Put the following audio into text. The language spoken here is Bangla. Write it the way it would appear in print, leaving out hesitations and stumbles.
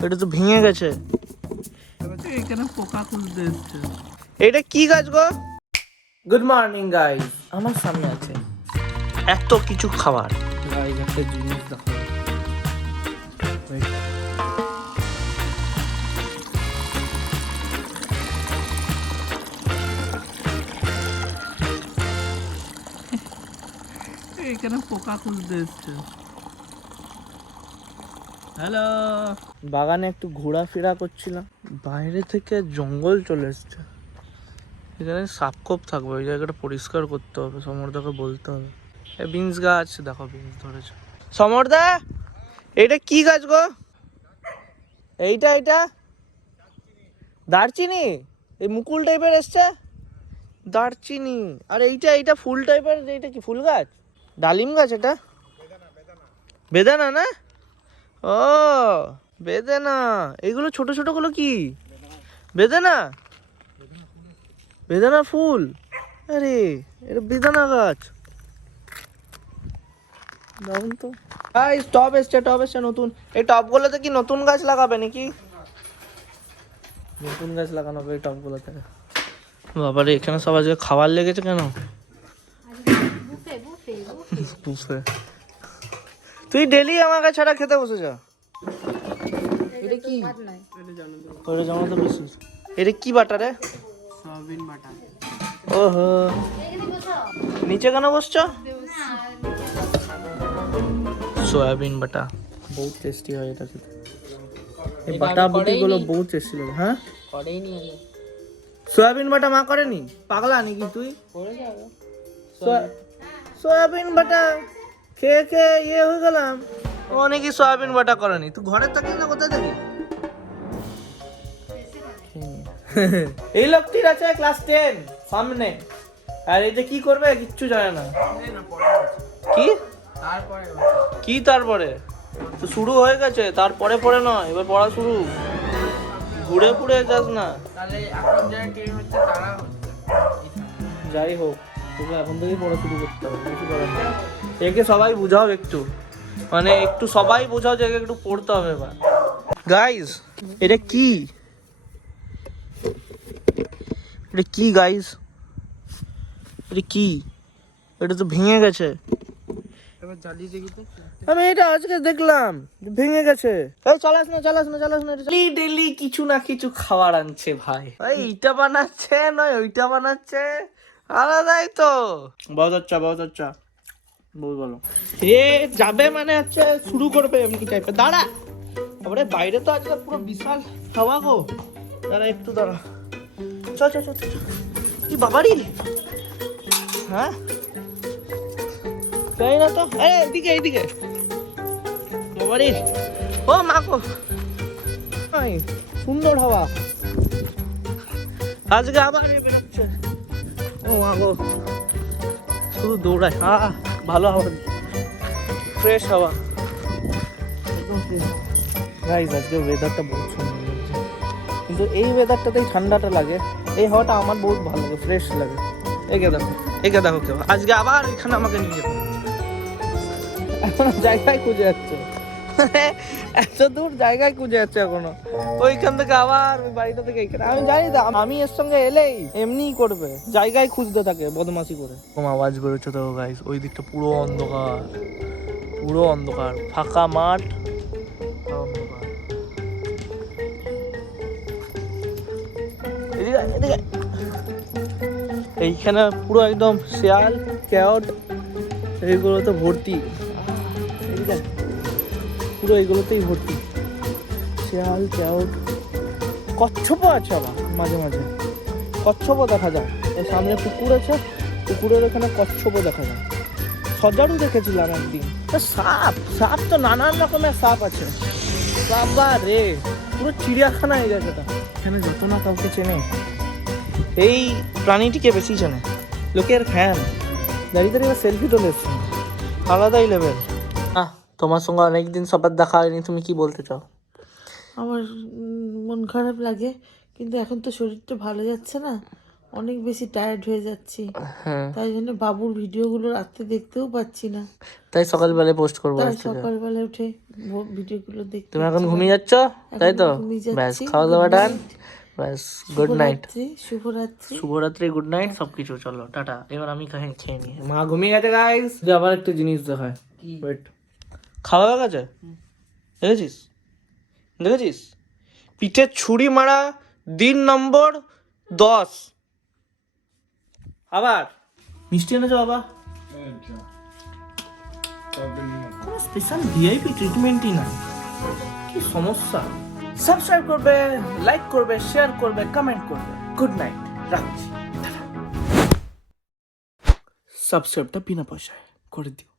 এটা তো ভেঙে গেছে। এখানে পোকা খুলতে এসছে। এটা কি গাছ গো? গুড মর্নিং গাইস, আমার সামনে আছে এত কিছু খাবার। গাইস একটা জিনিস দেখো, এখানে পোকা খুলতে এসছে। হ্যালো, বাগানে একটু ঘোরাফেরা করছিলাম, বাইরে থেকে জঙ্গল চলে এসছে। এখানে সাপখোপ থাকবে, ওই জায়গাটা পরিষ্কার করতে হবে, সমরদাকে বলতে হবে। এই বিনস গাছ দেখো, বিনস ধরেছে। সমরদা, এটা কি গাছ গো? এইটা দারচিনি, এই মুকুল টাইপের এসছে দারচিনি। আর এইটা ফুল টাইপের, এইটা কি ফুল গাছ? ডালিম গাছ এটা? বেদানা না? ও বেদানা। এগুলো ছোট ছোট গুলো কি বেদানা? বেদানা ফুল? আরে এটা বেদানা গাছ। দারুন তো। টব এসছে নতুন। এই টবগুলোতে কি নতুন গাছ লাগাবে নাকি? নতুন গাছ লাগানো হবে এই টবগুলোতে। বাবারে, এখানে সব আজকে খাবার লেগেছে কেন? বুফে। তুই ডেলি আমাকে ছাড়া খেতে বসে যা। এটা কি? ওটা জানো তো বেশি। এটা কি বাটা রে? সয়াবিন বাটা। ওহো, নিচে কেন বসছো? सोयाबीन बटा बहुत टेस्टी है এটা খেতে। এই বাটা বুটি গুলো বহুত টেস্টি লাগে। হ্যাঁ করেই নি আগে। সোয়াবিন বাটা মা করেনি? পাগলা নাকি তুই? করে যাবে। সোয়াবিন বাটা খেয়ে খেয়ে ইয়ে হয়ে গেলাম। অনেকই সোয়াবিন বাটা করেনি। তুই ঘরে থাকিস না কোথায় থাকিস? এই লোকটির আছে ক্লাস 10 সামনে, আর এটা কি করবে কিচ্ছু জানে না। কি তারপরে কি তারপরে? তো শুরু হয়ে গেছে, তারপরে পরে নয়, এবার পড়া শুরু। ঘুরে ঘুরে যাস না। তাহলে এখন যারা ট্রেন হচ্ছে তারা যাই হোক, তোকে এখন থেকেই পড়া শুরু করতে হবে, কিছু করার নেই। একে সবাই বুঝাও একটু, মানে একটু সবাই বোঝাও যে একে একটু পড়তে হবে এবার। গাইস এটা কি? এটা কি গাইস? এটা কি? এটা তো ভেঙে গেছে। এবার জ্বালিয়ে দেখি তো। আমি এটা আজকে দেখলাম ভেঙে গেছে। এই চালাস না ডেলি কিছু না কিছু খাবার আনছে ভাই। এইটা বানাচ্ছে নয় ওইটা বানাচ্ছে, আলাদাই তো। বহুত আচ্ছা বল বলো। এ যাবে মানে হচ্ছে শুরু করবে এমনি টাইপের। দাঁড়া, তারপরে বাইরে তো আজকে পুরো বিশাল হাওয়া গো। দাঁড়া একটু দাঁড়া। চল কি বাবারি? হ্যাঁ তাই না তো। এইদিকে বাবারি। ও মা গো, সুন্দর হাওয়া আজকে আবার বেরোচ্ছে। ও মা গো, শুধু দৌড়ায়। ভালো হাওয়া, ফ্রেশ হাওয়া একদম ফ্রেশ। গাইস আজকে ওয়েদারটা বহুত সুন্দর লাগছে, কিন্তু এই ওয়েদারটাতেই ঠান্ডাটা লাগে। এই হাওয়াটা আমার বহুত ভালো লাগে, ফ্রেশ লাগে। একে দেখো কেউ আজকে আবার এখানে আমাকে নিয়ে যেতে এখনো জায়গায় খুঁজে যাচ্ছে। এত দূর জায়গায় খুঁজে যাচ্ছে এখনো, ওইখান থেকে আবার ওই বাড়িটা থেকে এইখানে। আমি জানি তো, আমি এর সঙ্গে এলেই এমনিই করবে, জায়গায় খুঁজতে থাকে বদমাশি করে। কম আওয়াজ বেরোচ্ছে তো গাইস, ওই দিকটা পুরো অন্ধকার, ফাঁকা মাঠ, অন্ধকার। এদিকে এইখানে পুরো একদম শেয়াল ক্যাওট এইগুলো তো ভর্তি। এদিকে পুরো এইগুলোতেই ভর্তি শেয়াল ক্যাওট। কচ্ছপও আছে আবার মাঝে মাঝে, কচ্ছপও দেখা যায়। এর সামনে পুকুর আছে, পুকুরের ওখানে কচ্ছপও দেখা যায়। সজারু দেখেছিলাম একদিন। সাপ তো নানান রকমের সাপ আছে। বাবা রে, পুরো চিড়িয়াখানা এই জায়গাটা। এখানে যত না কাউকে চেনে, এই প্রাণীটিকে বেশি চেনে। লোকের ফ্যান, দাঁড়িয়ে সেলফি তুলে এসছে, আলাদাই লেভেল। তোমার সঙ্গে অনেকদিন সবার দেখা হয়নি, তুমি কি বলতে চাও? আমার মন খারাপ লাগে, কিন্তু এখন তো শরীরটা ভালো যাচ্ছে না, অনেক বেশি টায়ার্ড হয়ে যাচ্ছি, হ্যাঁ তাই জন্য বাবুর ভিডিওগুলো রাতে দেখতেও পাচ্ছি না, তাই সকালবেলায় পোস্ট করবো তাই আজ থেকে। সকালবেলা উঠে ভিডিওগুলো দেখতে তুমি এখন ইচ্ছে ঘুমিয়ে করে। যাচ্ছ তাই তো? এখন ঘুমিয়ে ব্যাস, যাচ্ছি। খাওয়া Good দাওয়া ডান, night, ব্যাস, গুড নাইট, শুভরাত্রি। শুভরাত্রি, গুড নাইট, সবকিছু। চলো টাটা, এবার আমি খেয়ে নিই। মা ঘুমিয়ে গেছে গাইস। আবার একটা জিনিস দেখায়, ওয়েট, খাওয়া হয়ে গেছে? দেখেছিস দেখেছিস পিঠে ছুরি মারা দিন নম্বর 10। আবার মিষ্টি এনেছো বাবা? কোনো স্পেশাল ভিআইপি ট্রিটমেন্টই না, কি সমস্যা? সাবস্ক্রাইব করবে, লাইক করবে, শেয়ার করবে, কমেন্ট করবে। গুড নাইট, রাখছি। সাবস্ক্রাইবটা বিনা পয়সায় করে দিও।